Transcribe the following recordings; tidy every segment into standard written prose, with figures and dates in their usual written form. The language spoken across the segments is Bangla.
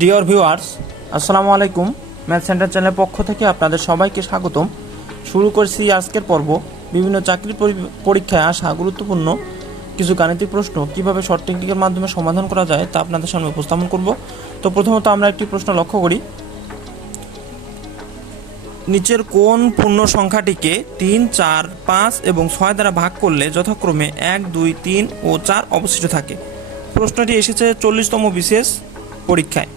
ডিয়ার ভিউয়ার্স, আসসালামু আলাইকুম। ম্যাথ সেন্টার চ্যানেলের পক্ষ থেকে আপনাদের সবাইকে স্বাগতম। শুরু করছি আজকের পর্ব। বিভিন্ন চাকরির পরীক্ষায় আসা গুরুত্বপূর্ণ কিছু গাণিতিক প্রশ্ন কিভাবে শর্ট টেকনিকের মাধ্যমে সমাধান করা যায় তা আপনাদের সামনে উপস্থাপন করব। তো প্রথমত আমরা একটি প্রশ্ন লক্ষ্য করি। নিচের কোন পূর্ণ সংখ্যাটিকে 3, 4, 5 এবং 6 দ্বারা ভাগ করলে যথাক্রমে 1, 2, 3 ও 4 অবশিষ্ট থাকে? প্রশ্নটি এসেছে 40তম বিশেষ পরীক্ষায়।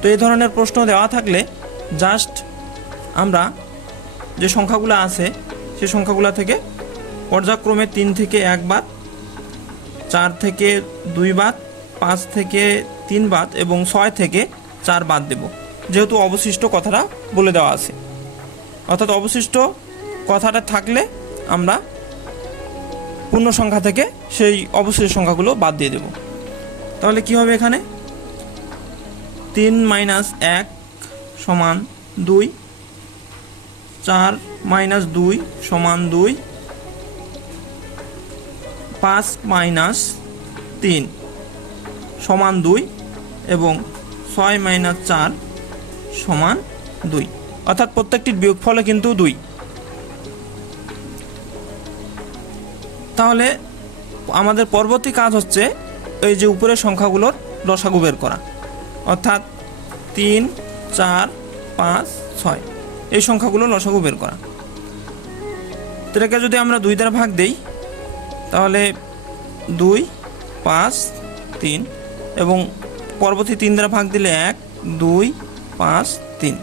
তো এই ধরনের প্রশ্ন দেওয়া থাকলে জাস্ট আমরা যে সংখ্যাগুলো আছে সেই সংখ্যাগুলো থেকে পর্যায়ক্রমে 3 থেকে 1 বাদ, 4 থেকে 2 বাদ, 5 থেকে 3 বাদ এবং 6 থেকে 4 বাদ দেব, যেহেতু অবশিষ্ট কথাটা বলে দেওয়া আছে। অর্থাৎ অবশিষ্ট কথাটা থাকলে আমরা পূর্ণ সংখ্যা থেকে সেই অবশিষ্ট সংখ্যাগুলো বাদ দিয়ে দেব। তাহলে কি হবে এখানে? 3 - 1 সমান 2, 4 - 2 সমান 2, 5 - 3 সমান 2 এবং 6 - 4 সমান 2। অর্থাৎ প্রত্যেকটির বিয়োগফলও কিন্তু 2। তাহলে আমাদের পরবর্তী কাজ হচ্ছে এই যে উপরের সংখ্যাগুলোর লসাগু বের করা। অর্থাৎ 3, 4, 5, 6 এই সংখ্যাগুলোর লসাগু বের করা। এটাকে যদি আমরা 2 দ্বারা ভাগ দেই তাহলে 2, 5, 3 এবং পরবর্তী 3 দ্বারা ভাগ দিলে 1, 2, 5, 3।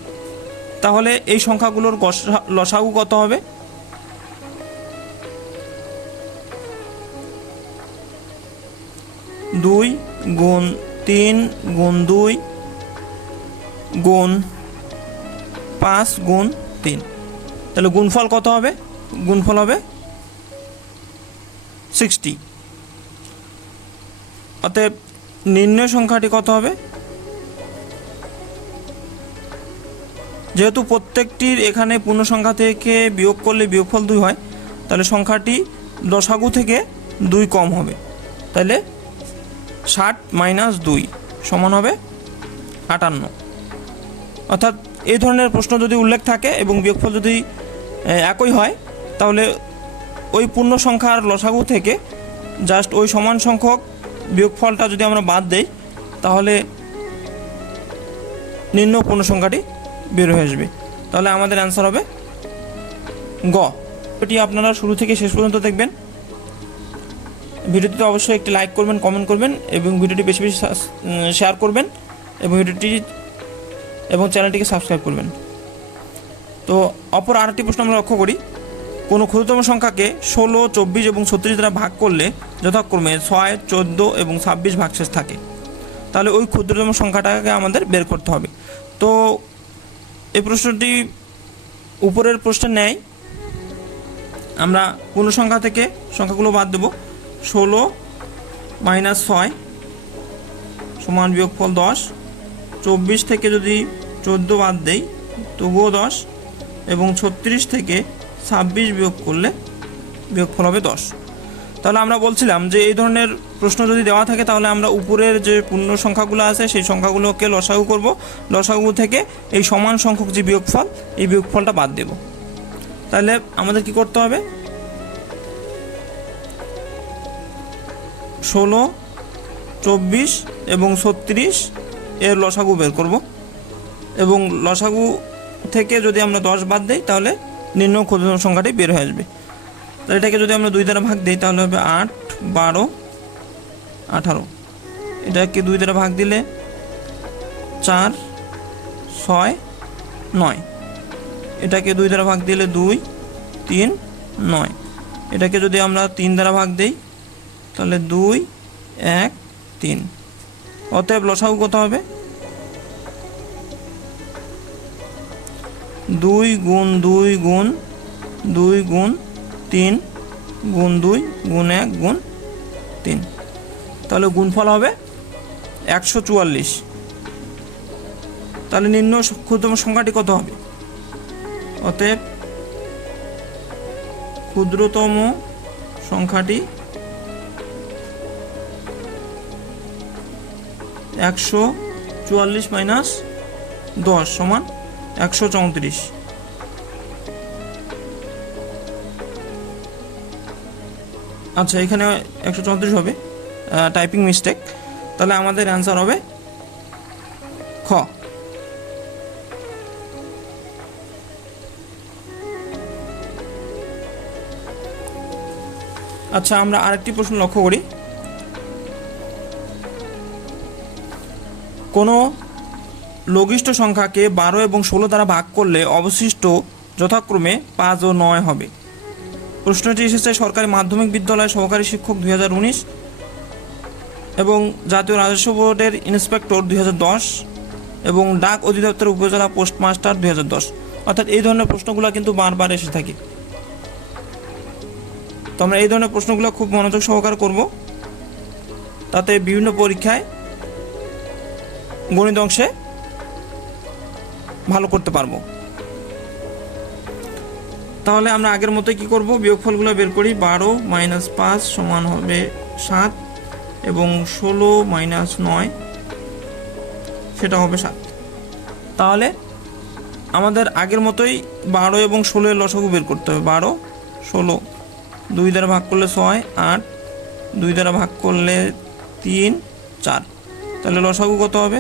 তাহলে এই সংখ্যাগুলোর লসাগু কত হবে? 2 গুণ 3 গুণ 2 গুণ 5 গুণ 3। তাহলে গুণফল কত হবে? গুণফল হবে 60। অতএব নির্ণয় সংখ্যাটি কত হবে? যেহেতু প্রত্যেকটির এখানে পূর্ণ সংখ্যা থেকে বিয়োগ করলে বিয়োগফল 2 হয়, তাহলে সংখ্যাটি লসাগু থেকে 2 কম হবে। তাহলে 60 - 2 সমান হবে 58। অর্থাৎ এই ধরনের প্রশ্ন যদি উল্লেখ থাকে এবং বিয়োগফল যদি একই হয়, তাহলে ওই পূর্ণ সংখ্যার লসাগু থেকে জাস্ট ওই সমান সংখ্যক বিয়োগফলটা যদি আমরা বাদ দেই তাহলে নিম্ন পূর্ণ সংখ্যাটি বের হয়ে আসবে। তাহলে আমাদের অ্যান্সার হবে গ। এটি আপনারা শুরু থেকে শেষ পর্যন্ত দেখবেন। ভিডিওটিতে অবশ্যই একটি লাইক করবেন, কমেন্ট করবেন এবং ভিডিওটি বেশি বেশি শেয়ার করবেন এবং এবং চ্যানেলটিকে সাবস্ক্রাইব করবেন। তো অপর আরেকটি প্রশ্ন আমরা লক্ষ্য করি। কোনো ক্ষুদ্রতম সংখ্যাকে 16, 24 এবং 36 দ্বারা ভাগ করলে যথাক্রমে 6, 14 এবং 26 ভাগশেষ থাকে। তাহলে ওই ক্ষুদ্রতম সংখ্যাটাকে আমাদের বের করতে হবে। তো এই প্রশ্নটি উপরের প্রশ্নের ন্যায় আমরা পূর্ণ সংখ্যা থেকে সংখ্যাগুলো বাদ দেব। 16 - 6 সমান বিয়োগফল 10, 24 থেকে যদি 14 বাদ দেই তবুও 10 এবং 36 থেকে 26 বিয়োগ করলে বিয়োগফল হবে 10। তাহলে আমরা বলছিলাম যে এই ধরনের প্রশ্ন যদি দেওয়া থাকে তাহলে আমরা উপরের যে পূর্ণ সংখ্যাগুলো আছে সেই সংখ্যাগুলোকে লসাগু করব। লসাগু থেকে এই সমান সংখ্যক যে বিয়োগফল, এই বিয়োগফলটা বাদ দেব। তাহলে আমাদের কি করতে হবে? 16, 24 এবং 36 এর লসাগু বের করব এবং লসাগু থেকে যদি আমরা 10 বাদ দিই তাহলে নিম্ন ক্ষুদ্রতম সংখ্যাটি বের হয়ে আসবে। তাহলে এটাকে যদি আমরা 2 দ্বারা ভাগ দিই তাহলে হবে 8, 12, 18। এটাকে 2 দ্বারা ভাগ দিলে 4, 6, 9। এটাকে 2 দ্বারা ভাগ দিলে 2, 3, 9। এটাকে যদি আমরা 3 দ্বারা ভাগ দিই তাহলে 2, 1, 3। অতএব লসাগু কত হবে? 2 গুণ 2 গুণ 2 গুণ 3 গুণ 2 গুণ 1 গুণ 3। তাহলে গুণফল হবে 144। তাহলে নিম্ন ক্ষুদ্রতম সংখ্যাটি কত হবে? অতএব ক্ষুদ্রতম সংখ্যাটি 144 44 মাইনাস 10 সমান 134। আচ্ছা, এখানে 134 হবে, টাইপিং মিস্টেক। তাহলে আমাদের অ্যান্সার হবে খ। আচ্ছা, আমরা আরেকটি প্রশ্ন লক্ষ্য করি। কোনো লঘিষ্ঠ সংখ্যাকে 12 এবং 16 দ্বারা ভাগ করলে অবশিষ্ট যথাক্রমে 5 ও 9 হবে। প্রশ্নটি এসেছে সরকারি মাধ্যমিক বিদ্যালয় সহকারী শিক্ষক 2019 এবং জাতীয় রাজস্ব বোর্ডের ইন্সপেক্টর 2010 এবং ডাক অধিদপ্তর উপজেলা পোস্টমাস্টার 2010। অর্থাৎ এই ধরনের প্রশ্নগুলো কিন্তু বারবার এসে থাকে। তো আমরা এই ধরনের প্রশ্নগুলো খুব মনোযোগ সহকারে করব, তাতে বিভিন্ন পরীক্ষায় গণিত অংশে ভালো করতে পারবো। তাহলে আমরা আগের মতোই কি করব, বিয়োগফলগুলো বের করি। 12 মাইনাস 5 সমান হবে 7 এবং 16 মাইনাস 9 সেটা হবে 7। তাহলে আমাদের আগের মতোই 12 এবং 16 এর লসাগু বের করতে হবে। 12 16 2 দ্বারা ভাগ করলে 6, 8 2 দ্বারা ভাগ করলে 3 4। তাহলে লসাগু কত হবে?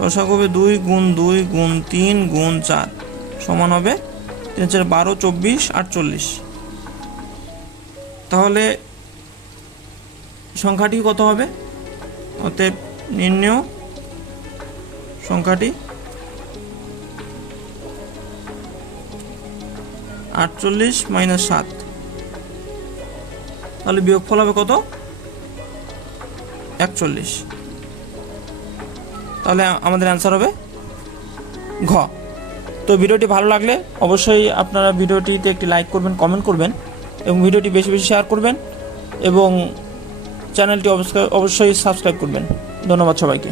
লসাগু হবে 2 গুণ 2 গুণ 3 গুণ 4 সমান হবে 3 4 12 24 48। তাহলে সংখ্যাটি কত হবে? অতএব নির্ণেয় সংখ্যাটি 48 মাইনাস 7। তাহলে বিয়োগফল হবে কত? 41। তাহলে আমাদের অ্যান্সার হবে ঘ। তো ভিডিওটি ভালো লাগলে অবশ্যই আপনারা ভিডিওটিতে একটি লাইক করবেন, কমেন্ট করবেন এবং ভিডিওটি বেশি বেশি শেয়ার করবেন এবং চ্যানেলটি অবশ্যই সাবস্ক্রাইব করবেন। ধন্যবাদ সবাইকে।